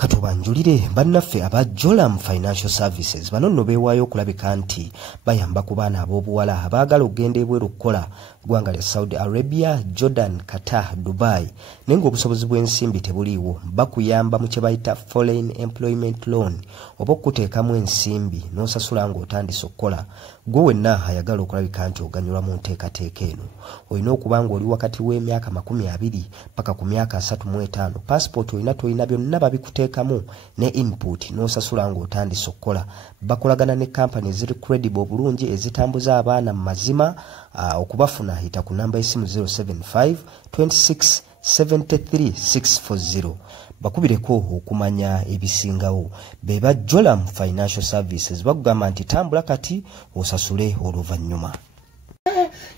Katubanjulire bannaffe aba Jolam Financial Services bano nno beewaayo okulabika nti bayamba ku baana ab'obuwala abaagala okugenda ebweru kukola ggwanga lya Saudi Arabia, Jordan, Qatar, Dubai naye ng'obusobozi bw'ensimbi tebuliiwo bakuyamba mu kye bayita Foreign Employment Loan oba okuteekamu ensimbi n'osasula ng'otandise okukola gwe wenna ayagala okulabika nti oganyulwa mu nteekateeka eno olina okuba ng'oli wakati w'emyaka 20 paka ku myaka 35 passport olina tolina byonna babikuteekamu ne input n'osasula ng'otandise okukola bakolagana ne kampani eziri credible bulungi ezitambuza abaana mu mazima okubafuna yita ku namba y'essimu 075 26 73 640 bakubireko okumanya ebisingawo beba Jolam Financial Services bagamba nti tambula kati osasule oluvannyuma.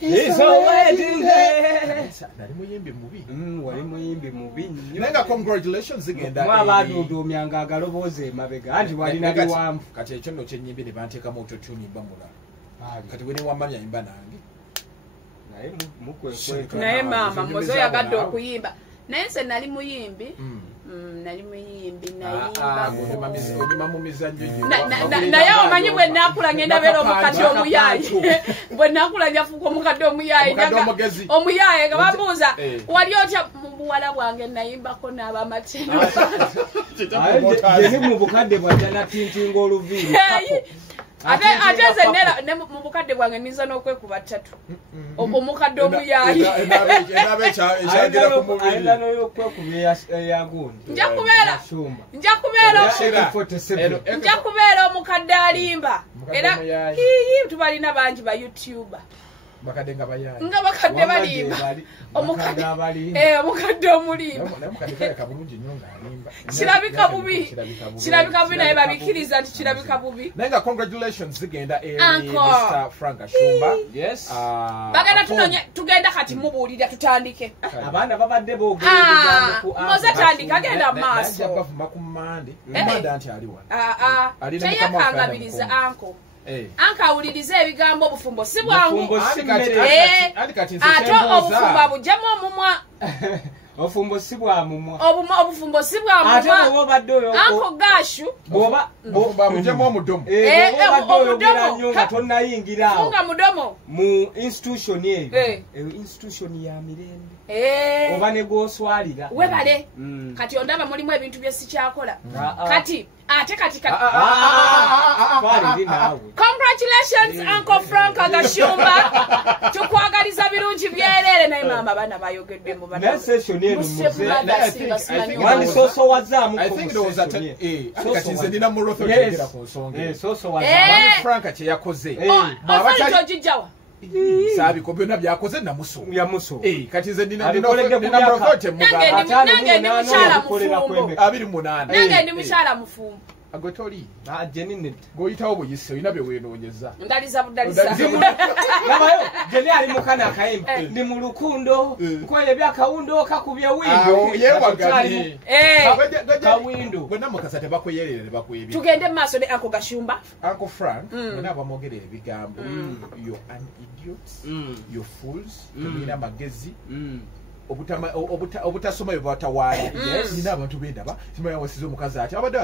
It's a wedding day. Nali muyimbi mubi. Wali muyimbi mubi. Nenga congratulations again. Mwabaddu myanga agaloboze mabega. Anti wali na biwamfu. Kati ekyo nno kyenyimbi ne banteeka mu autotune mbamula. Kati wene wamanya imba nange. Naye mukwe. Naye mama mozo yagadde okuyimba. Naye nse nali muyimbi. Nali muyimbi nayimba. Naye omanyi bwe nakula ngenda beera omukadde omuyaayi. Bwe nakula njafuuka omukadde omuyaayi. Omuyaayi nga babuuza wali otya mu buwala bwange nayimbako n'abamateno. Jeni mu bukadde bwajja natintinga oluviiri. Ate nze nera mu bukadde bwange ninza n'okwekuba 3. Omukadde omuyaayi. Ayenda n'okwekuba eyagundi. Nja kubeera omukadde alimba. Era tubalina bangi ba YouTuber. Bakadde nga bayayi. Nga bakadde balimba. Omukadde omulimba. Kirabika bubi. Kirabika bubi naye babikiriza nti kirabika bubi. Nenga congratulations zigenda Mr. Frank Ashumba. Yes. Bagenda tugenda kati mubuulira tutandike. Abaana babadde boogera ku moza tandika agenda maaso. Bavuma ku Mande. Mande anti aliwa. Teyakangabiriza anko. Anka awulirize ebigambo obufumbo si bwangu. Ate obufumbo abugyamu omumwa. Obufumbo si bwa mumwa. Obufumbo si bwa mumwa. Ate obo badde oyo. Anko gashu. Boba abugyamu omudomo. Omudomo. Nnyo nga tonnayingira awo. Funga mudomo. Mu institution eyo. Institution ya mirembe. Oba ne gw'oswalira. Webale. Kati ondaba mulimu ebintu bye sikyakola. Kati ate kati. Congratulations Uncle Frank Agashumba. Tukwagaliza birungi byerere naye mama bana bayogedde mu bana. Ne session eno muze. Wandi soso wazamu ko. I think there was a kati nze ndina mu rotho tegera ku nsonga. Soso wazamu. Frank kye yakoze. Abali tojijawa. Sabi ko byonna byakoze namuso. Yamuso. Kati nze ndina rotho muga. Nange ndi mukyala mufumbo. 28. Nange ndi mukyala mufumbo. Agotoli. Jeni net. Goyitawo buyise oyina bye weenoonyeza. Ndaliza budaliza. Nabayo jeni ali mukana akayimba. Ndi mu lukundo. Nkoye byakawundo kakubye windo. Yewaganye. Kawindo. Bonna mukasa tebakuyerere bakuyebye. Tugende mu maaso ne Uncle Gashumba. Uncle Frank, bonna abamwogerera ebigambo. You're an idiot. You're fools. Temulina magezi. Obutasoma bwatawaaya. Nina abantu bendaba simanya wasize omukazi ati abadde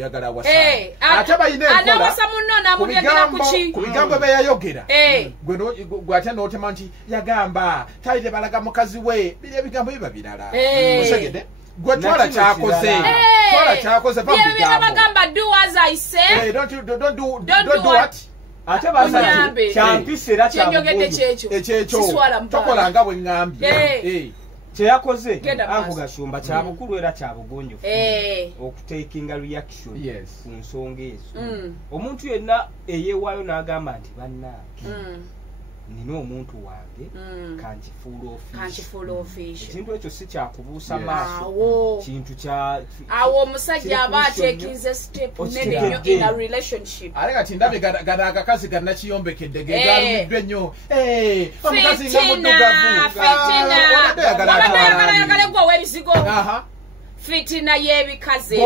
yagala awasa. Ate bayina enkola. Anawasa munno n'amubyagala kuki. Ku bigambo bye yayogera. Gwe ate n'otema nti yagamba tayire balaga mukazi we biri ebigambo biba birala. Musegede. Gwe twala kyakoze. Twala kyakoze pa bigambo. Bye bagamba do as I say. Don't do what? Ate basati kyampisa kyabugyo. Ekyo. Tokola nga bwe ngambye. Kyeyakoze Uncle Gashumba kyabukulu era kyabugonjofu okutekinga reaction ku nsonga ezo. Omuntu yenna eyeewaayo n'agamba nti bannange nina omuntu wange kankifuula ofiisi. Ekintu ekyo si kyakubuusa maaso. Kintu kya awo omusajja aba ateekinze step nene nnyo in a relationship. Ale kati ndabe gana akakazi gannakiyombekedde gegalumiddwe nnyo. Omukazi nga muddugavu. Yagala gwe ow'ebizigo. Fitina y'ebikazi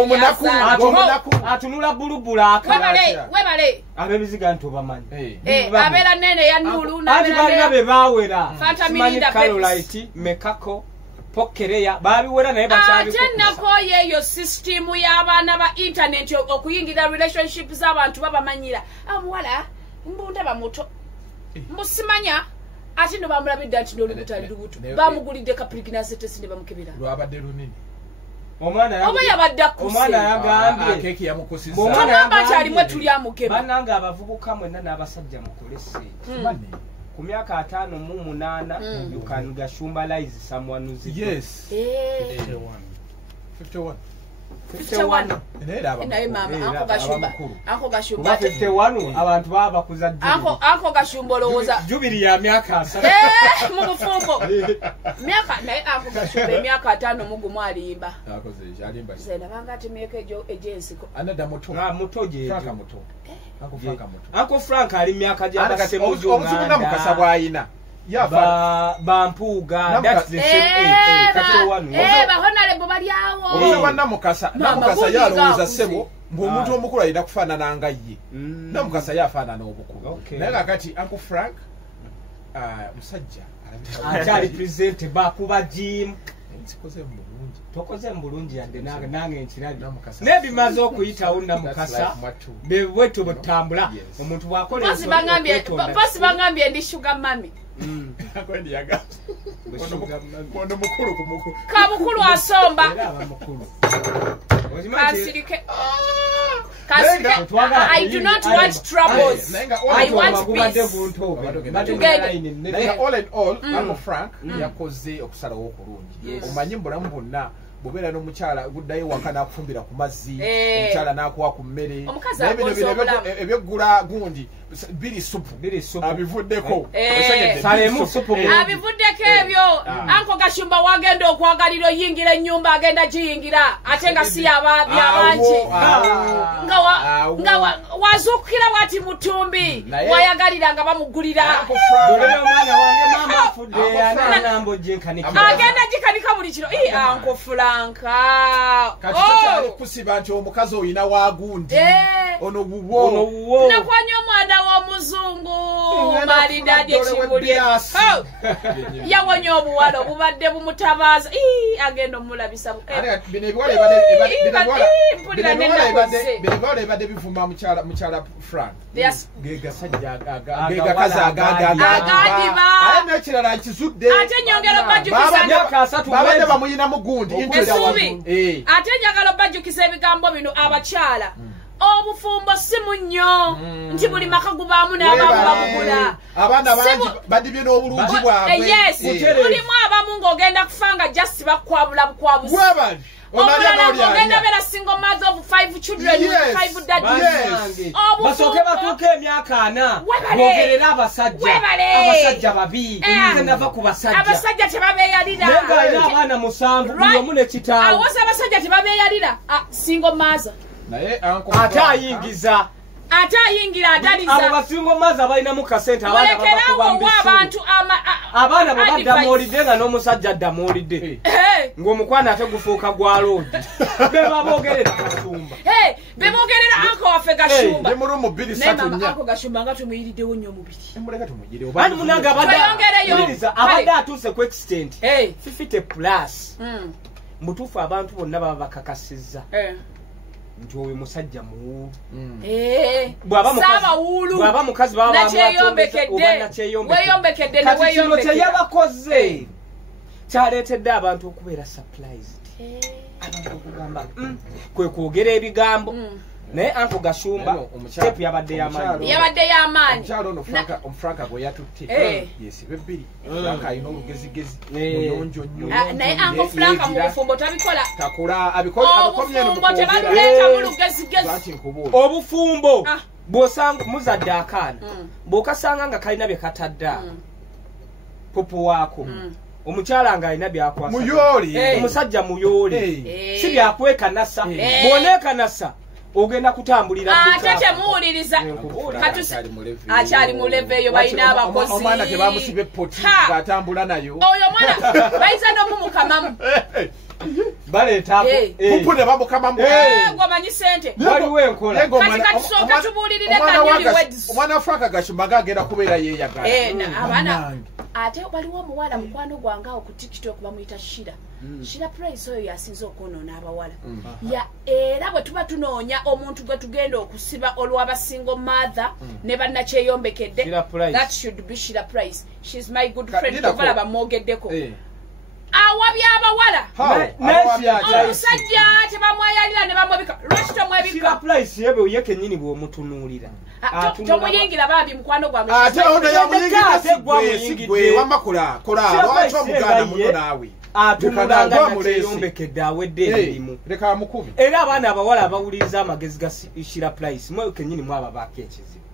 atunula bulubula akala. Webale. Abebiziga nti obamanyi. Abeera nene ya Nulu n'abeera be baawera. Fanta Mirinda Carolite Mekako pokkereya babiwera naye bakyali nako yeyo system y'abaana ba internet okuyingira relationship z'abantu babamanyira abuwala mbundaba muto musimanya ati no bamulabidde nti n'olubuto ali lubuto bamugulidde kaprignancy test ne bamukebera lwabadde lunene oba yabadde omwana yagambye keki yamukusiza omwana kyalimu tuli amukeba bannange abavubuka mwenna n'abasajja mukole sente ku myaka 58 you can gashumalize someone who's yes 51 naye mama ako gashumba 51 abantu baba bakuzajja ako gashumba olowooza jubiri ya myaka 7 mu bufumbo myaka naye ako gashumba emyaka 5 mugumu alimba zenda banga ati myeka ejensiko anada muto muto je Franka muto Uncle Frank ali myaka gya basemuju obuzibunga mukasa bwayina bampuuga that's the same age kati wanu bahonalebo bali awo obuza namukasa yalowooza sebo ng'omuntu omukulu alina kufaanana nga ye namukasa yafaanana obukulu naye kakati Uncle Frank musajja akyali presente bakuba gym tokoze mbulungi yadde nange nkirabi nebimaze okuyitawo namukasa bebwetu butambula omuntu bwakola pasi bangambye ndi sugar mami kabukulu asomba I do not want troubles. I want peace. All in all, Uncle Frank yakoze okusalawo okulungi. Omanyi mbulamu bonna bobera n'omukyala guddayo wakana akufumbira ku mazzi, omukyala n'akuwa ku mmere. Ebyeggula gundi biri supu abivuddeko salemu supu abivuddeko ebyo Uncle Gashumba wagenda okwagalira oyingira ennyumba agenda giyingira ate nga si yabangi nga wazukira wati mutumbi wayagalira nga bamugulira omwana wange mama afudde ananambo jenkanika agenda gikanika buli kiro Uncle Franka kati kusiba nti omukazi oyina wagundi ono wuwo nakwanya omwana w'omuzungu malidadi ekibulye yawonya obuwala obubadde bumutabaaza agenda omulabisa bino ebiwala ebadde bivuma mukyala Frank gegasajja gegakazi agadiba aye nekirala nkizudde ate nyongera bajjukisa babadde bamuyinamu gundi ate njagala bajjukisa ebigambo bino abakyala obufumbo simu nnyo nti buli maka gubaamu n'abamu babugula abaana bangi badibye n'obulungi bwabwe mulimu abamu ng'ogenda kufanga just bakwabula bukwabuzi omulala ng'ogenda beera single mother of 5 children with 5 daddies basooke batuuka emyaka 4 bogerera abasajja babi nava ku abasajja tebabeeyalira naye ng'alina abaana 7 buli omu ne kitaawo awosa abasajja tebabeeyalira single mother ate ayingiza ate ayingira ataliza abo basingo mazi abalinamu kasente abaana bwe baddamuolidde nga n'omusajja addamuolidde ng'omukwana ate gufuuka gwa loodi beba boogerera Kasumba bebogerera anko waffe Gashumba ako Gashumba nga tumuyiriddewo nnyo omubiri ani munange abadde atuuse ku extent 50 plus mutuufu abantu bonna baba bakakasizza nti oyo musajja muwuulu bw'aba mukazi weyombekedde kino kyeyabakoze kyaleetedde abantu okubeera surprised abantu okugamba kwe kwogera ebigambo naye Uncle Gashumba tepu yabadde y'amaanyi omukyalo ono Franka gwe yatutte yesiba ebbiri Franka alina olugezigezi muyonjo nnyo naye Uncle Franka mu bufumbo tabikola takola obufumbo tebaluleetamu lugezigezi obufumbo bw'osanga muzadde akaana bw'okasanga nga kalina bye katadde popo waako omukyala nga alina byakwasa omusajja muyoole si byakwekanasa bw'oneekanasa ogenda kutambulira ate temuwuliriza akyali mu leve eyo balina abakozi omwana tebamusiba epoti ng'atambula nayo oyo omwana bayinza n'omumukamamu baleta kupune babo kama ngomanyi sente waliwo enkola kati soka tubulirire kanyiri words omwana Franka Gashumbaga agenda kubeera yeeyagala abana ate waliwo omuwala mukwano gwange awo ku TikTok bamuyita Shira Shira Price oyo yasinze okwonoona abawala era bwe tuba tunoonya omuntu gwe tugenda okusiba olw'abasingo mother ne bannakyeyombekedde that should be Shira Price. She's my good friend tobalaba mwogeddeko awabya abawala omusajja tebamweyalira ne bamwebika lwaki tomwebika Price yebe ye kennyini bw'omutunuulira tomuyingira bambi mukwano gwange ate ono yamuyingira sigwe wamakula lwaki omuganda muno naawe atunulanga nakyeyombekedde awedde emirimu leka amukubi era abaana abawala abawuliriza amagezi ga Shira Price mwe kennyini mwababaako ekizibu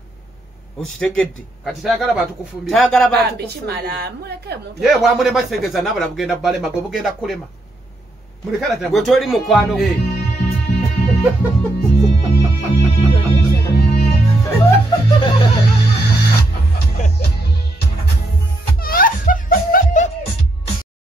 okitegedde kati tayagala bantu kufumbira tayagala bantu kufumbira muleke omuntu ye bwamulema kisengeza nabala bugenda balema gwe bugenda kulema mulekana tena gwe toli mukwano